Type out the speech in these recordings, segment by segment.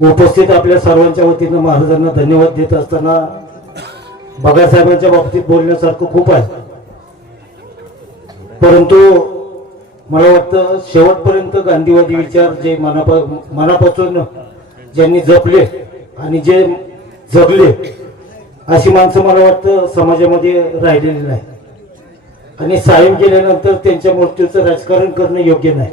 उपस्थित आपल्या सर्वांच्या वतीनं महाराजांना धन्यवाद देत असताना बगाड साहेबांच्या बाबतीत बोलण्यासारखं खूप आहे, परंतु मला वाटतं शेवटपर्यंत गांधीवादी विचार जे मनापासून ज्यांनी जपले आणि जे जगले अशी माणसं मला वाटतं समाजामध्ये राहिलेली नाही, आणि साहेब गेल्यानंतर त्यांच्या मृत्यूचं राजकारण करणं योग्य नाही.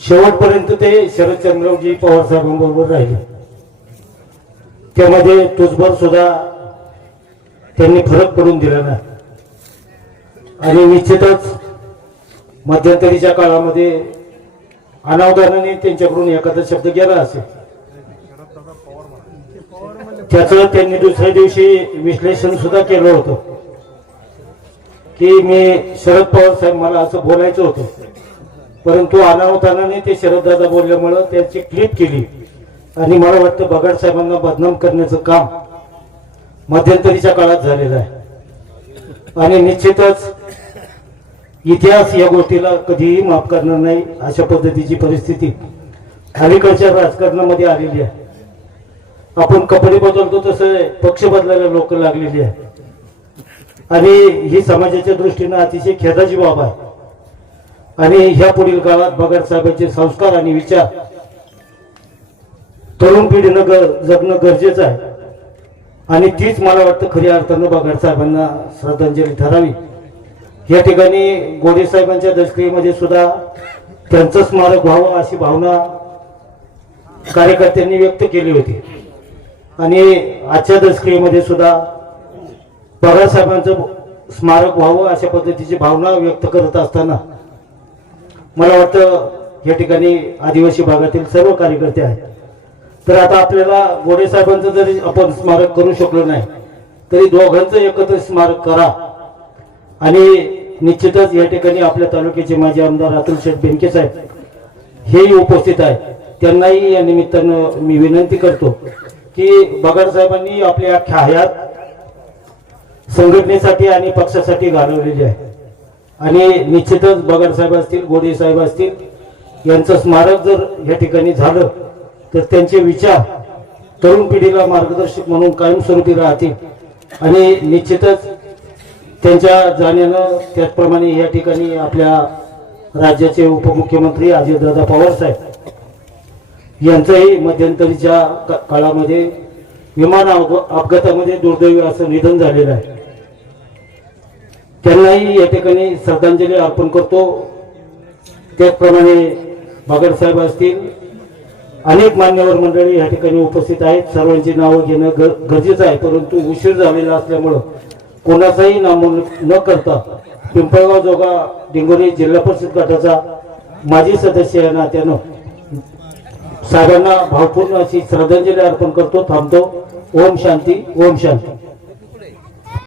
शेवटपर्यंत ते शरदचंद्रजी पवार साहेबांबरोबर राहिले. त्यामध्ये तुझभर सुद्धा त्यांनी फरक पडून दिला नाही, आणि निश्चितच मध्यंतरीच्या काळामध्ये अनावधानाने त्यांच्याकडून एखादा शब्द गेला असेल, त्याचं त्यांनी दुसऱ्या दिवशी विश्लेषण सुद्धा केलं होतं की मी शरद पवार साहेब मला असं बोलायचं होतं, परंतु अनावधानाने ते शरददादा बोलल्यामुळं त्यांची क्लिप केली, आणि मला वाटतं बगाड साहेबांना बदनाम करण्याचं काम मध्यंतरीच्या काळात झालेलं आहे. आणि निश्चितच इतिहास या गोष्टीला कधीही माफ करणार नाही. अशा पद्धतीची परिस्थिती अलीकडच्या राजकारणामध्ये आलेली आहे. आपण कपडे बदलतो तसं पक्ष बदलायला लोक लागलेली आहे, आणि ही समाजाच्या दृष्टीनं अतिशय खेदाची बाब आहे. आणि ह्या पुढील काळात बगाड साहेबांचे संस्कार आणि विचार तरुण पिढीनं जगणं गरजेचं आहे, आणि तीच मला वाटतं खऱ्या अर्थानं बगाड साहेबांना श्रद्धांजली ठरावी. या ठिकाणी गोडे साहेबांच्या दशक्रियेमध्ये सुद्धा त्यांचं स्मारक व्हावं अशी भावना कार्यकर्त्यांनी व्यक्त केली होती, आणि आजच्या दशक्रियेमध्ये सुद्धा बगाड साहेबांचं स्मारक व्हावं अशा पद्धतीची भावना व्यक्त करत असताना मला वाटतं या ठिकाणी आदिवासी भागातील सर्व कार्यकर्ते आहेत. तर आता आपल्याला गोडे साहेबांचं जरी आपण स्मारक करू शकलो नाही तरी दोघांचं एकत्र स्मारक करा. आणि निश्चितच या ठिकाणी आपल्या तालुक्याचे माजी आमदार अतुल शेठ बेनके साहेब हेही उपस्थित आहेत. त्यांनाही या निमित्तानं मी विनंती करतो की बगाड साहेबांनी आपल्या अख्ख्या हयात संघटनेसाठी आणि पक्षासाठी घालवलेली आहे, आणि निश्चितच बगाड साहेब असतील, गोडे साहेब असतील यांचं स्मारक जर या ठिकाणी झालं तर त्यांचे विचार तरुण पिढीला मार्गदर्शक म्हणून कायमस्वरूपी राहतील. आणि निश्चितच त्यांच्या जाण्यानं त्याचप्रमाणे या ठिकाणी आपल्या राज्याचे उपमुख्यमंत्री अजितदादा पवार साहेब यांचंही मध्यंतरीच्या काळामध्ये विमान अपघातामध्ये दुर्दैवी असं निधन झालेलं आहे. त्यांनाही या ठिकाणी श्रद्धांजली अर्पण करतो. त्याचप्रमाणे बगाड साहेब असतील, अनेक मान्यवर मंडळी या ठिकाणी उपस्थित आहेत. सर्वांची नावं घेणं गरजेचं आहे, परंतु उशीर झालेला असल्यामुळं कोणाचाही नामोल्लेख न करता पिंपळगाव जोगा डिंगोरी जिल्हा परिषद गटाचा माजी सदस्य या नात्यानं साहेबांना भावपूर्ण अशी श्रद्धांजली अर्पण करतो. थांबतो. ओम शांती, ओम शांती.